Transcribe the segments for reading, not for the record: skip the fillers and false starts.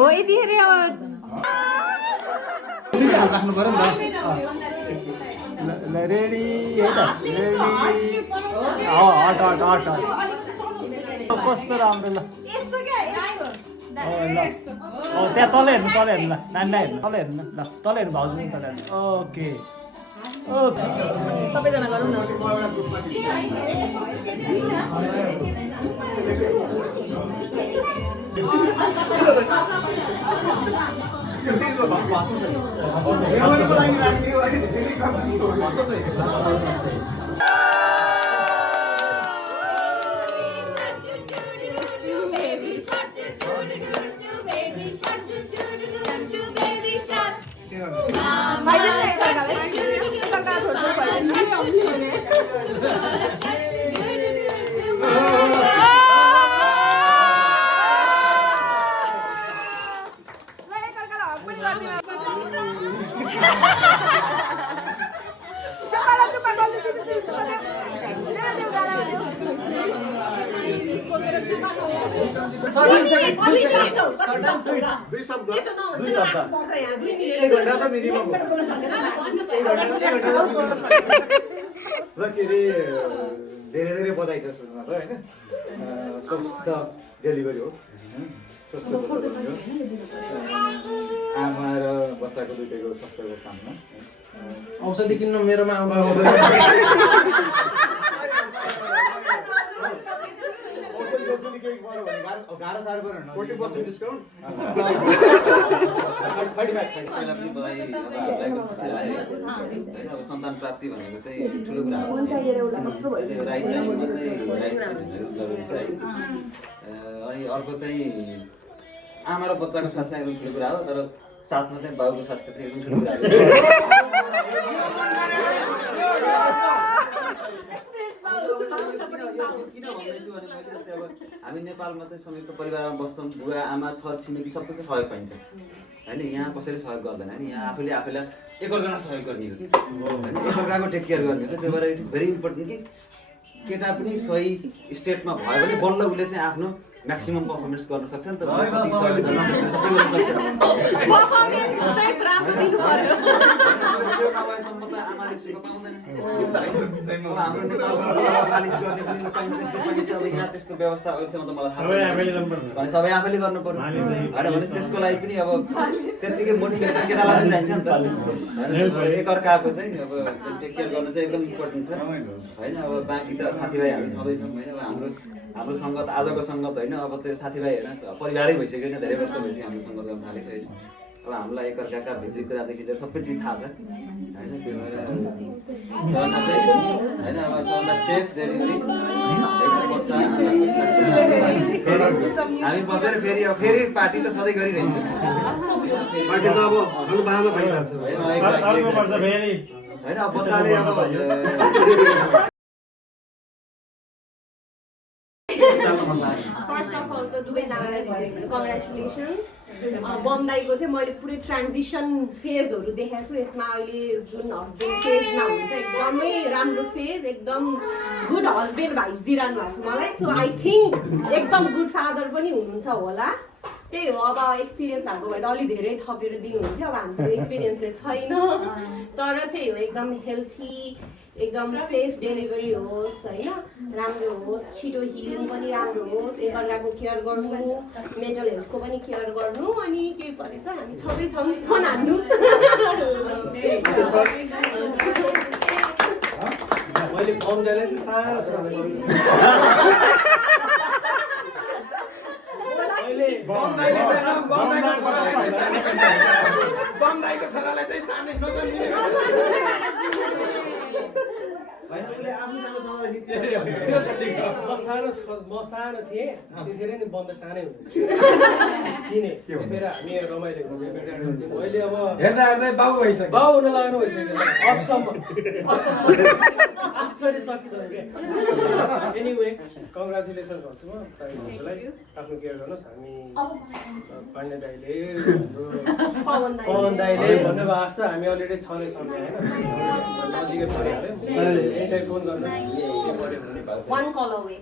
हो यतिखेर राख्नु पर्यो नि त रेडी हट कस्तो राम्रो ल त्यहाँ तल हेर्नु ल नानी हेर्नु तल हेर्नु ल तल हेर्नु भाउजू तल हेर्नु ओके सबैजना गरौँ न धेरै बधाई छ सुरुमा त होइन स्वस्थ डेलिभरी हो स्वस्थ आमा र बच्चाको दुइटैको स्वास्थ्यको काममा औषधि किन्न मेरोमा आउनु गाह्रो साह्रो गरेर 40% डिस्काउन्ट पहिला पनि बधाई अब हामीलाई एकदम खुसी लाग्यो होइन अब सन्तान प्राप्ति भनेको चाहिँ ठुलो कुरा हो राइट टाइममा चाहिँ राइट चिजहरू जरुरी छ है अनि अर्को चाहिँ आमा र बच्चाको स्वास्थ्य एकदम ठुलो कुरा हो तर साथमा चाहिँ बाबुको स्वास्थ्य पनि एकदम ठुलो कुरा हो किन भन्दैछु भने मैले जस्तै अब हामी नेपालमा चाहिँ संयुक्त परिवारमा बस्छौँ बुवा आमा छर छिमेकी सबैको सहयोग पाइन्छ होइन यहाँ कसैले सहयोग गर्दैन होइन यहाँ आफूले आफैलाई एकअर्कालाई सहयोग गर्ने हो होइन एकअर्काको टेक केयर गर्ने हो त्यही भएर इट इज भेरी इम्पोर्टेन्ट कि केटा पनि सही स्टेटमा भयो भने बल्ल उसले चाहिँ आफ्नो म्याक्सिमम पर्फर्मेन्स गर्न सक्छ नि त नभएसम्म त आमाले सुख पाउँदैन हाम्रो नेपालमा मालिस गर्ने पनि पाइन्छ के पाइन्छ अब यहाँ त्यस्तो व्यवस्था अहिलेसम्म त मलाई थाहा छैन सबै आफैले गर्नु पर्यो होइन भने त्यसको लागि पनि अब त्यत्तिकै मोटिभेसन केटालाई पनि चाहिन्छ नि त एकअर्काको चाहिँ अब टेक केयर गर्नु चाहिँ एकदम इम्पोर्टेन्ट छ होइन अब बाँकी त साथीभाइ हामी छँदैछौँ होइन अब हाम्रो सङ्गत आजको सङ्गत होइन अब त्यो साथीभाइ होइन परिवारै भइसक्यो होइन धेरै वर्ष भइसक्यो हाम्रो सङ्गत गर्न थालेको होइन अब हामीलाई एकअर्काका भित्री कुरादेखि लिएर सबै चिज थाहा छ होइन त्यो भएर चाहिँ होइन अब सबभन्दा सेफ डेलिभरी हामी बसेर फेरि पार्टी त सधैँ गरिरहन्छ होइन अब बच्चाले अब फर्स्ट अफ अल त दुवैजनालाई कङ्ग्रेचुलेसन्स बम्दाईको चाहिँ मैले पुरै ट्रान्जिसन फेजहरू देखाएको छु यसमा अहिले जुन हस्बेन्ड फेजमा हुन्छ एकदमै राम्रो फेज एकदम गुड हस्बेन्ड भाइब्स दिइरहनु भएको छ मलाई सो आई थिङ्क एकदम गुड फादर पनि हुनुहुन्छ होला त्यही हो अब एक्सपिरियन्स भएको भए त अलिक धेरै थपेर दिनुहुन्थ्यो अब हामीसँग एक्सपिरियन्स चाहिँ छैन तर त्यही हो एकदम हेल्थी एकदम सेफ डेलिभरी होस् होइन राम्रो होस् छिटो हिलिङ पनि राम्रो होस् एकअर्काको केयर गर्नु मेन्टल हेल्थको पनि केयर गर्नु अनि के भने त हामी छँदैछौँ फोन हान्नु मैले बम्दाईलाई चाहिँ सानो बम्दाईको छोरालाई चाहिँ सानै नजन्मिने म सानो थिएँ त्यतिखेर नि बम्दै सानै हुन्थ्यो चिने त्यतिखेर हामी रमाइलो अहिले अब हेर्दा हेर्दै बाउ भइसक्यो बाउ हुन लाग्नु भइसक्यो आश्चर्यचकित हो क्या एनिवे कङ्ग्रेचुलेसन्स भन्छु म तपाईँहरूलाई आफ्नो केयर गर्नुहोस् हामी पाण्डे दाइले पवन दाइले भन्नुभएको जस्तो हामी अलरेडी छँदै छौँ होइन नजिकै परिहाल्यो एनी फोन गर्नुहोस् one call away.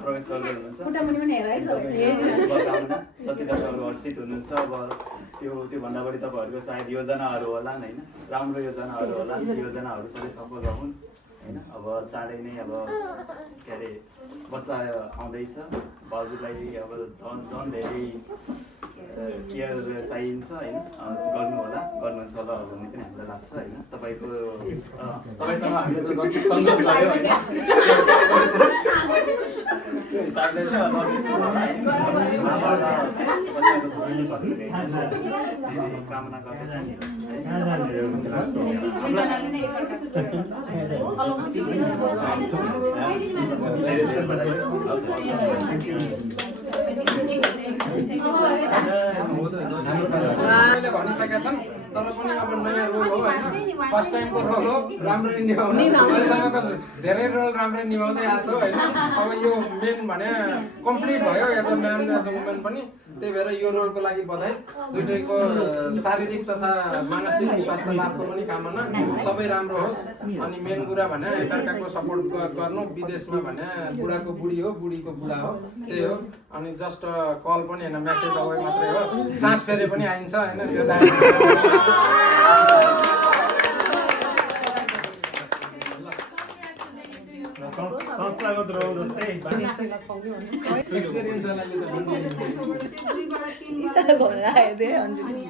प्रवेश गर्दै हुनुहुन्छ जति तपाईँहरू हर्षित हुनुहुन्छ अब त्योभन्दा बढी तपाईँहरूको सायद योजनाहरू होला होइन राम्रो योजनाहरू होला योजनाहरू सबै सफल रहन् होइन अब चाँडै नै अब के अरे बच्चा आउँदैछ बाजुलाई अब झन् धेरै केयर चाहिन्छ होइन गर्नुहुन्छ होला भन्ने पनि हामीलाई लाग्छ होइन तपाईँसँग हामीले जति सन्तोष लाग्यो होइन त्यो हिसाबले चाहिँ कामना गर्दछौँ भनिसकेका छन् तर पनि अब नयाँ रोल हो होइन फर्स्ट टाइमको रोल हो राम्ररी निभाउने अहिलेसम्मको धेरै रोल राम्ररी निभाउँदै आएको छ होइन अब यो मेन भने कम्प्लिट भयो as a man as a women पनि त्यही भएर यो रोलको लागि बधाई दुइटैको शारीरिक तथा मानसिक स्वास्थ्य लाभको पनि कामना सबै राम्रो होस् अनि मेन कुरा भने एकअर्काको सपोर्ट गर्नु विदेशमा भने बुढाको बुढी हो बुढीको बुढा हो त्यही हो अनि जस्ट कल पनि होइन मेसेज अवे मात्रै हो सास फेरे पनि आइन्छ होइन त्यो संस्थागत रोल जस्तै एक्सपिरियन्स अनि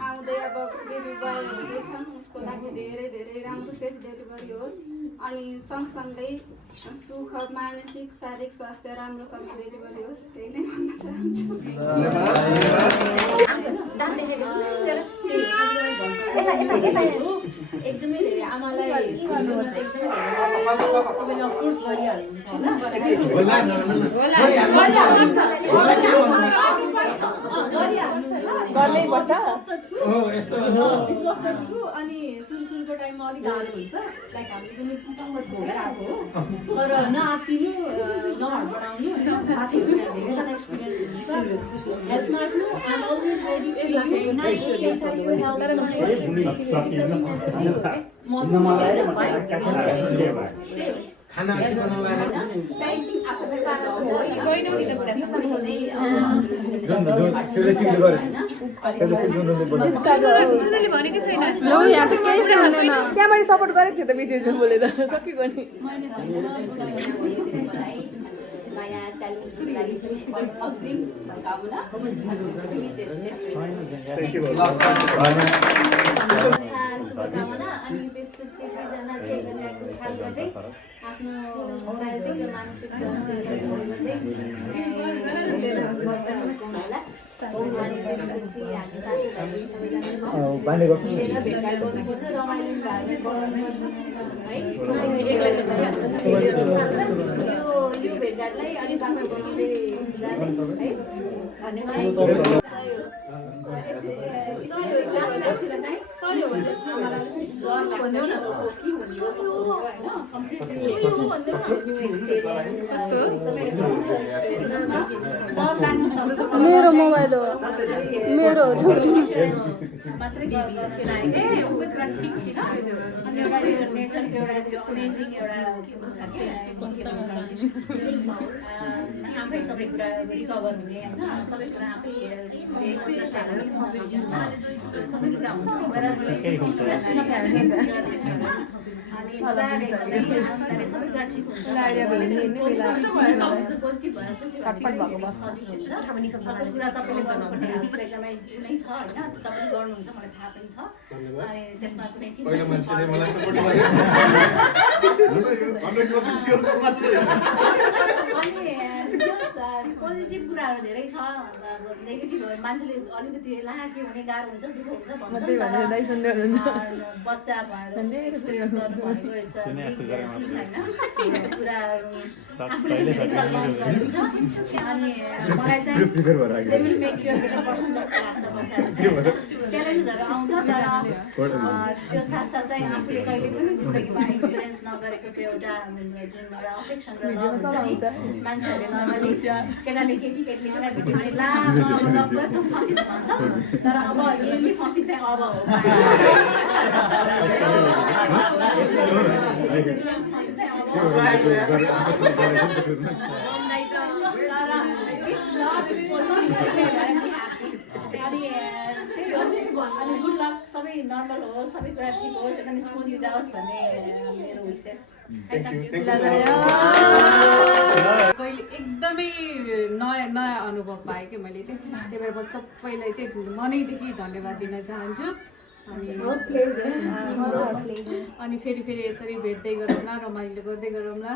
आउँदै अब बेबी बोय हुँदैछन् उसको लागि धेरै धेरै राम्रो सेफ डेलिभरी होस् अनि सँगसँगै सुख मानसिक शारीरिक स्वास्थ्य राम्रोसँग डेलिभरी होस् त्यही नै भन्न चाहन्छु एकदमै धेरै आमालाई तपाईँले अफकोर्स गरिहाल्नुहुन्छ गर्नै पर्छ विश्वस्त छु अनि सुरुको टाइममा अलिक गाह्रो हुन्छ लाइक हामीले पनि फटाफट भोगेर आएको हो तर नआत्तिनु नहडबडाउनु होइन साथीहरू धेरैजना एक्सपिरियन्स हुन्छ हेल्पमा आफ्नो आइम अलवेज रेडी खाना चाहिँ बनाउँदैन त्यहाँबाट सपोर्ट गरेको थियो त भिडियो बोलेर सकेको नि नयाँ च्यालेन्जको लागि अग्रिम शुभकामना अनि त्यसपछि दुईजना चाहिँ एकअर्काको ख्याल गर्दै आफ्नो शारीरिक र मानसिक स्वास्थ्य होला अनि त्यसपछि हामी साथीभाइ सबैजना भेटघाट गर्नुपर्छ रमाइलो यो भेटघाटलाई अलिक राम्रो बनाउँदै जाने है धन्यवाद मेरो मोबाइल हो मेरो मात्रै सबै कुरा ठिक हुन्छ अनि एउटा यो नेचरको एउटा अमेजिङ एउटा आफै सबै कुरा रिकभर हुने होइन सबै कुरा आफै सबै कुरा हुन्छ अनि मजाले आफूलाई सबै कुरा ठिक हुन्छ पोजिटिभ भएर सजिलो हुन्छ सबै कुरा तपाईँले गर्नुपर्ने आफूलाई एकदमै नै छ होइन तपाईँले गर्नुहुन्छ मलाई थाहा पनि छ अनि त्यसमा कुनै चिन्ता पोजिटिभ कुराहरू धेरै छ नेगेटिभहरू मान्छेले अलिकति के हुने गाह्रो हुन्छ दुःख हुन्छ भन्छ बच्चा भएर एक्सपिरियन्स गर्नु भनेको होइन कुराहरू आफूले लर्न छ अनि मलाई चाहिँ they will make you a better person जस्तो लाग्छ बच्चाहरू च्यालेन्जहरू आउँछ तर त्यो साथसाथै आफूले कहिले पनि जिन्दगीमा एक्सपिरियन्स नगरेको त्यो एउटा जुन एउटा अफेक्सन र लभ हुन्छ नि मान्छेहरूले नर्मली केटाले केटीले कुरा भेट्यो भने ला लभ गर त फसिस भन्छ तर अब यही फसी चाहिँ अब हो अनि गुड लक, सबै नर्मल होस्, सबै कुरा ठिक होस्, एकदम स्मुथली जाओस् भन्ने मेरो विशेष। कहिले एकदमै नयाँ नयाँ अनुभव पाएँ कि मैले चाहिँ, त्यही भएर म सबैलाई चाहिँ मनैदेखि धन्यवाद दिन चाहन्छु। अनि फेरि फेरि यसरी भेट्दै गरौँला, रमाइलो गर्दै गरौँला।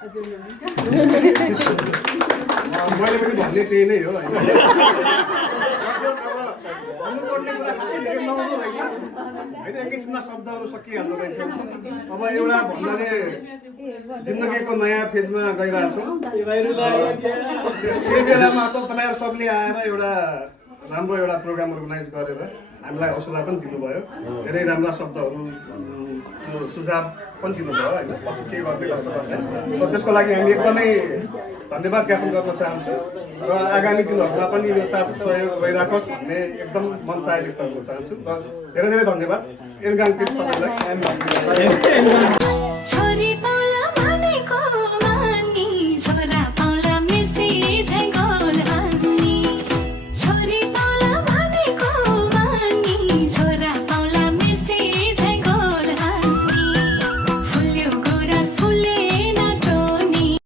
हजुर मैले पनि भन्ने त्यही नै हो होइन, भन्नुपर्ने कुरा खासै धेरै नहुँदो रहेछ होइन, एकैछिनमा शब्दहरू सकिहाल्दो रहेछ। अब एउटा भन्नाले जिन्दगीको नयाँ फेजमा गइरहेछौँ, त्यही बेलामा त तपाईँहरू सबले आएर एउटा राम्रो एउटा प्रोग्राम अर्गनाइज गरेर हामीलाई हौसला पनि दिनुभयो, धेरै राम्रा शब्दहरू सुझाव पनि दिनुभयो होइन, के गर्ने कस्तो गर्ने। र त्यसको लागि हामी एकदमै धन्यवाद ज्ञापन गर्न चाहन्छु र आगामी दिनहरूमा पनि यो साथ सहयोग भइराखोस् भन्ने एकदम मनसाय व्यक्त गर्न चाहन्छु र धेरै धेरै धन्यवाद। एनगाङ सबैलाई।